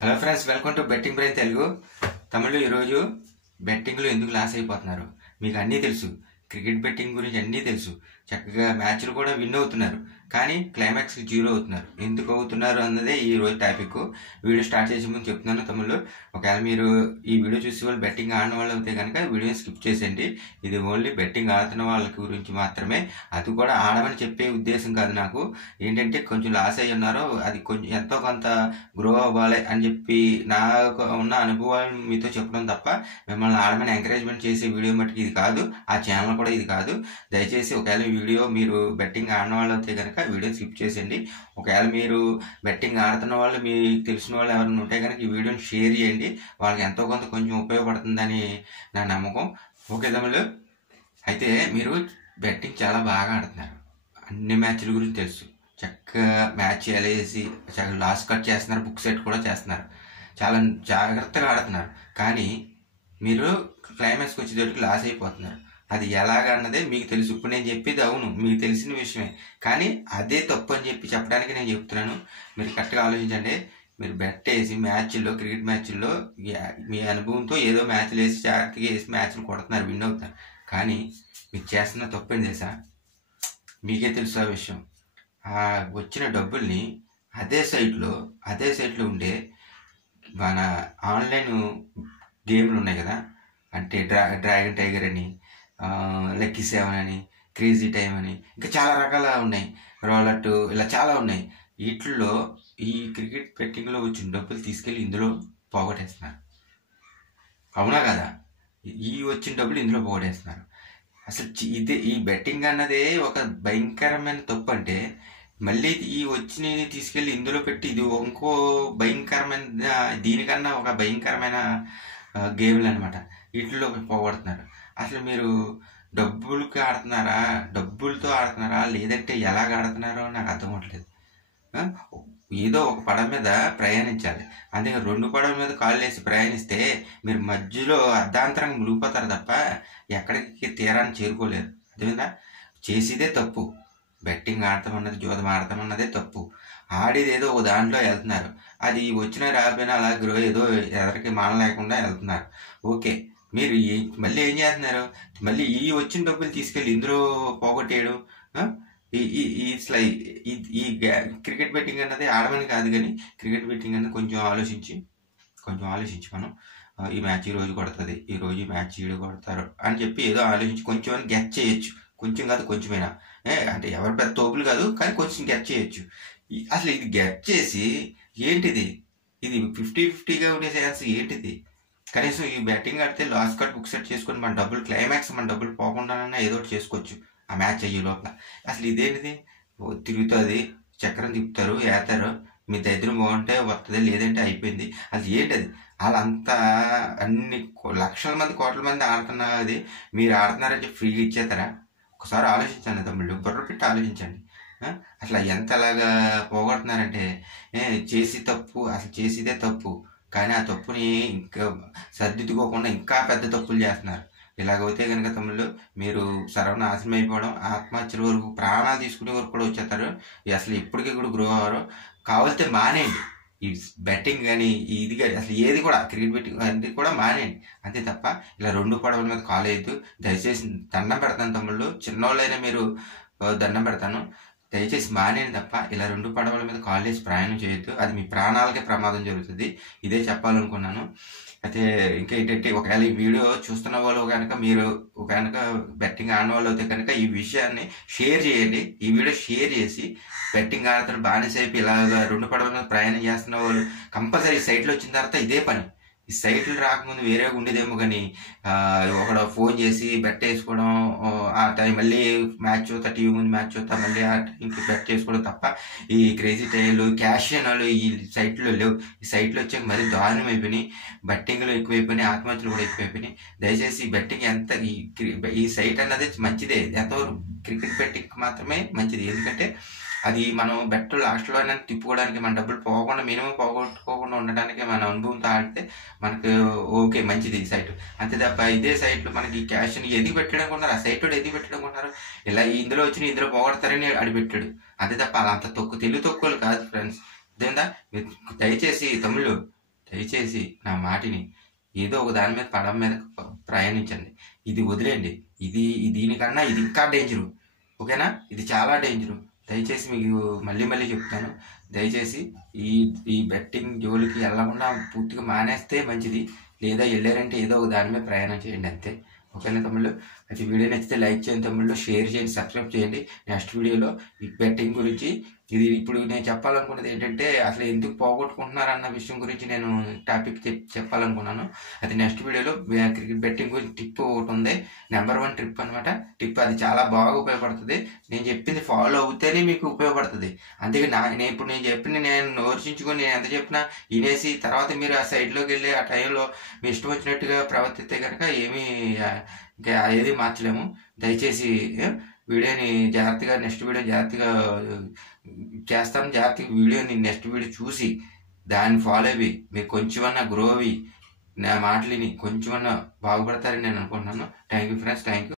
Hello friends, welcome to betting brain Telugu. తమిళలో ఈరోజు బెట్టింగ్లో ఎందుకు లాస్ అయిపోతున్నారు మీకు అన్నీ తెలుసు. క్రికెట్ బెట్టింగ్ గురించి అన్నీ తెలుసు. చక్కగా మ్యాచ్లు కూడా విన్ అవుతున్నారు, కానీ క్లైమాక్స్కి 0 అవుతున్నారు. ఎందుకు అవుతున్నారు అన్నదే ఈ రోజు టాపిక్. వీడియో స్టార్ట్ చేసే ముందు చెప్తున్నాను తమిళ్లో, ఒకవేళ మీరు ఈ వీడియో చూసే వాళ్ళు బెట్టింగ్ ఆడిన వాళ్ళు అయితే కనుక వీడియోని స్కిప్ చేసేయండి. ఇది ఓన్లీ బెట్టింగ్ ఆడుతున్న వాళ్ళ గురించి మాత్రమే. అది కూడా ఆడమని చెప్పే ఉద్దేశం కాదు నాకు. ఏంటంటే కొంచెం లాస్ అయ్యి ఉన్నారో అది కొంచెం ఎంతో కొంత గ్రో అవ్వాలి అని చెప్పి నాకు ఉన్న అనుభవాలను మీతో చెప్పడం తప్ప మిమ్మల్ని ఆడమని ఎంకరేజ్మెంట్ చేసే వీడియో మట్టుకు ఇది కాదు. ఆ ఛానల్ కూడా ఇది కాదు. దయచేసి ఒకవేళ వీడియో మీరు బెట్టింగ్ ఆడిన వాళ్ళు అయితే కనుక వీడియో స్కిప్ చేసేయండి. ఒకవేళ మీరు బెట్టింగ్ ఆడుతున్న వాళ్ళు మీకు తెలిసిన వాళ్ళు ఎవరైనా ఉంటే కనుక ఈ వీడియోని షేర్ చేయండి. వాళ్ళకి ఎంతో కొంత కొంచెం ఉపయోగపడుతుందని నా నమ్మకం. ఓకే తమ్ముళ్ళు, అయితే మీరు బెట్టింగ్ చాలా బాగా ఆడుతున్నారు. అన్ని మ్యాచ్ల గురించి తెలుసు. చక్కగా మ్యాచ్ ఎలా వేసి చక్కగా లాస్ కట్ చేస్తున్నారు, బుక్ సెట్ కూడా చేస్తున్నారు. చాలా జాగ్రత్తగా ఆడుతున్నారు. కానీ మీరు క్లైమాక్స్కి వచ్చేటప్పటికి లాస్ అయిపోతున్నారు. అది ఎలాగన్నదే మీకు తెలుసు. ఇప్పుడు నేను చెప్పేది అవును, మీకు తెలిసిన విషయమే, కానీ అదే తప్పు అని చెప్పి చెప్పడానికి నేను చెప్తున్నాను. మీరు కరెక్ట్గా ఆలోచించండి. మీరు బెట్ వేసి మ్యాచ్ల్లో, క్రికెట్ మ్యాచ్ల్లో మీ అనుభవంతో ఏదో మ్యాచ్లు వేసి జాగ్రత్తగా వేసి మ్యాచ్లు కొడుతున్నారు, విన్ అవుతున్నారు. కానీ మీరు చేస్తున్న తప్పు ఏం తెలుసా? మీకే తెలుసు ఆ విషయం. ఆ వచ్చిన డబ్బుల్ని అదే సైట్లో ఉండే మన ఆన్లైన్ గేమ్లు ఉన్నాయి కదా, అంటే డ్రాగన్ టైగర్ అని, లక్కీ 7 అని, క్రేజీ టైమ్ అని, ఇంకా చాలా రకాల ఉన్నాయి, రోలట్, ఇలా చాలా ఉన్నాయి. వీటిల్లో ఈ క్రికెట్ బెట్టింగ్లో వచ్చిన డబ్బులు తీసుకెళ్ళి ఇందులో పోగొట్టేస్తున్నారు. అవునా కదా? ఈ వచ్చిన డబ్బులు ఇందులో పోగొట్టేస్తున్నారు. అసలు ఈ బెట్టింగ్ అన్నదే ఒక భయంకరమైన తప్పు. అంటే మళ్ళీ ఈ వచ్చిన తీసుకెళ్ళి ఇందులో పెట్టి ఇది ఇంకో భయంకరమైన, దీనికన్నా ఒక భయంకరమైన గేమ్లు అనమాట. వీటిలో పోగొడుతున్నారు. అసలు మీరు డబ్బులకి ఆడుతున్నారా, డబ్బులతో ఆడుతున్నారా, లేదంటే ఎలాగ ఆడుతున్నారో నాకు అర్థం అవ్వట్లేదు. ఏదో ఒక పడవ మీద ప్రయాణించాలి, అందుకే 2 పడవల మీద కాళ్ళు వేసి ప్రయాణిస్తే మీరు మధ్యలో అర్ధాంతరంగా మునిగిపోతారు తప్ప ఎక్కడికి తీరాన్ని చేరుకోలేరు. అదేవిధంగా చేసేదే తప్పు. బెట్టింగ్ ఆడతామన్నది, జూదం ఆడతామన్నదే తప్పు. ఆడేది ఏదో ఒక దాంట్లో వెళ్తున్నారు. అది వచ్చినా రాకపోయినా అలా ఏదో ఎవరికి మాన లేకుండా వెళ్తున్నారు. ఓకే, మీరు మళ్ళీ ఏం చేస్తున్నారు? మళ్ళీ ఈ వచ్చిన డబ్బులు తీసుకెళ్ళి ఇందులో పోగొట్టేయడం. ఈ క్రికెట్ బెట్టింగ్ అన్నది ఆడమని కాదు, కానీ క్రికెట్ బెట్టింగ్ అన్నది కొంచెం ఆలోచించి మనం ఈ మ్యాచ్ ఈ రోజు కొడుతుంది, ఈ రోజు ఈ మ్యాచ్ ఈడు కొడతారు అని చెప్పి ఏదో ఆలోచించి కొంచెం అని గెట్ చేయొచ్చు. కొంచెం కాదు, కొంచెమైనా. అంటే ఎవరు పెద్ద తోపులు కాదు, కానీ కొంచెం గెట్ చేయొచ్చు. అసలు ఇది గెట్ చేసి ఏంటిది? ఇది 50-50గా ఉండే ఛాన్స్ ఏంటిది? కనీసం ఈ బ్యాటింగ్ ఆడితే లాస్ కట్ బుక్ సెట్ చేసుకొని మన డబ్బులు క్లైమాక్స్ మన డబ్బులు పోకుండానైనా ఏదో ఒకటి చేసుకోవచ్చు ఆ మ్యాచ్ అయ్యే లోపల. అసలు ఇదేంటిది? తిరుగుతుంది, చక్రం తిప్పుతారు, వేస్తారు, మీ దరిద్రం బాగుంటే వస్తుంది, లేదంటే అయిపోయింది. అది ఏంటది? వాళ్ళంతా అన్ని లక్షల మంది, కోట్ల మంది ఆడుతున్నది మీరు ఆడుతున్నారని చెప్పి ఫ్రీగా ఇచ్చేస్తారా? ఒకసారి ఆలోచించండి తమ్ముళ్ళు, బుర్ర పెట్టి ఆలోచించండి. అసలు ఎంతలాగా పోగొడుతున్నారంటే అసలు చేసేదే తప్పు, కానీ ఆ తప్పుని ఇంకా సర్దిద్దుకోకుండా ఇంకా పెద్ద తప్పులు చేస్తున్నారు. ఇలాగైతే కనుక తమ్ముళ్ళు మీరు సర్వనాశనం అయిపోవడం, ఆత్మహత్యల వరకు, ప్రాణాలు తీసుకునే వరకు కూడా వచ్చేస్తారు. అసలు ఇప్పటికీ కూడా గ్రో అవ్వరు. కావాలితే మానేయండి ఈ బెట్టింగ్ కానీ, ఇది కానీ, అసలు ఏది కూడా క్రికెట్ బెట్టింగ్ అది కూడా మానేయండి. అంతే తప్ప ఇలా 2 పడవల మీద కాలేయద్దు. దయచేసి దండం పెడతాను తమ్ముళ్ళు, చిన్నోళ్ళైనా మీరు దండం పెడతాను. దయచేసి మానేయండి తప్ప ఇలా 2 పడవల మీద కాల్ చేసి ప్రయాణం చేయొద్దు. అది మీ ప్రాణాలకే ప్రమాదం జరుగుతుంది. ఇదే చెప్పాలనుకున్నాను. అయితే ఇంకేంటంటే, ఒకవేళ ఈ వీడియో చూస్తున్న వాళ్ళు కనుక, మీరు కనుక బెట్టింగ్ ఆడిన వాళ్ళు అయితే కనుక ఈ విషయాన్ని షేర్ చేయండి. ఈ వీడియో షేర్ చేసి బెట్టింగ్ ఆడుతున్న బానిసైపు ఇలాగ 2 పడవల మీద ప్రయాణం చేస్తున్న వాళ్ళు కంపల్సరీ సైట్లో వచ్చిన తర్వాత ఇదే పని. ఈ సైట్లు రాకముందు వేరేగా ఉండేదేమో, కానీ ఒకడు ఫోన్ చేసి బెట్ వేసుకోవడం, ఆ టైం మళ్ళీ మ్యాచ్ చూస్తా, టీవీ ముందు మ్యాచ్ చూస్తా, మళ్ళీ ఆ టైంకి బెట్ చేసుకోవడం తప్ప ఈ క్రేజీ టైలు, క్యాషియన్లు ఈ సైట్లో లేవు. ఈ సైట్లో వచ్చాక మరీ దారుణం అయిపోయినాయి. బెట్టింగ్లు ఎక్కువైపోయినాయి, ఆత్మహత్యలు కూడా ఎక్కువైపోయినాయి. దయచేసి ఈ బెట్టింగ్ ఈ సైట్ అన్నది మంచిదే, ఎంతవరకు క్రికెట్ బెట్టింగ్ మాత్రమే మంచిది. ఎందుకంటే అది మనం బెట్ లాస్ట్లో అయినా తిప్పుకోవడానికి, మన డబ్బులు పోకుండా, మినిమం పోగొట్టుకోకుండా ఉండడానికి మన అనుభవంతో ఆడితే మనకు ఓకే, మంచిది ఈ సైట్. అంతే తప్ప ఇదే సైట్లు మనకి క్యాష్ని ఎదిగి పెట్టడం కొన్నారు, ఆ సైట్లో ఎదిగి పెట్టడం కొన్నారు, ఇలా ఇందులో వచ్చి ఇందులో పోగొడతారని అడిపెట్టాడు. అంతే తప్ప అలా అంత తెలివి తక్కువలు కాదు ఫ్రెండ్స్. అదేందా? దయచేసి తమ్ముళ్ళు దయచేసి నా మాటిని ఏదో ఒక దాని మీద పడం మీద ప్రయాణించండి. ఇది వదిలేండి. దీనికన్నా ఇది ఇంకా డేంజరు. ఓకేనా? ఇది చాలా డేంజరు. దయచేసి మీకు మళ్ళీ మళ్ళీ చెప్తాను, దయచేసి ఈ బెట్టింగ్ జోలికి వెళ్ళకుండా పూర్తిగా మానేస్తే మంచిది. లేదా వెళ్ళారంటే ఏదో ఒక దాని మీద ప్రయాణం చేయండి అంతే. ఓకేనా తమ్ముళ్ళు? అయితే వీడియో నచ్చితే లైక్ చేయండి తమ్ముళ్ళు, షేర్ చేయండి, సబ్స్క్రైబ్ చేయండి. నెక్స్ట్ వీడియోలో ఈ బెట్టింగ్ గురించి, ఇది ఇప్పుడు నేను చెప్పాలనుకున్నది ఏంటంటే అసలు ఎందుకు పోగొట్టుకుంటున్నారు అన్న విషయం గురించి నేను టాపిక్ చెప్పాలనుకున్నాను. అది నెక్స్ట్ వీడియోలో క్రికెట్ బెట్టింగ్ గురించి టిప్ ఒకటి ఉంది, నెంబర్ 1 ట్రిప్ అనమాట. టిప్ అది చాలా బాగా ఉపయోగపడుతుంది. నేను చెప్పింది ఫాలో అవుతేనే మీకు ఉపయోగపడుతుంది. అందుకే ఇప్పుడు నేను చెప్పింది నేను నోర్చించుకొని నేను ఎంత చెప్పినా వినేసి తర్వాత మీరు ఆ సైడ్లోకి వెళ్ళి ఆ టైంలో మీ ఇష్టం వచ్చినట్టుగా ప్రవర్తిస్తే కనుక ఏమీ ఇంకా ఏది మార్చలేము. దయచేసి వీడియోని జాగ్రత్తగా నెక్స్ట్ వీడియో జాగ్రత్తగా చేస్తాను. జాగ్రత్తగా వీడియోని నెక్స్ట్ వీడియో చూసి దాన్ని ఫాలో అయ్యి మీరు కొంచెమన్నా గ్రో అయ్యి నా మాటలని కొంచెమన్నా బాగుపడతారని నేను అనుకుంటున్నాను. Thank you friends, thank you.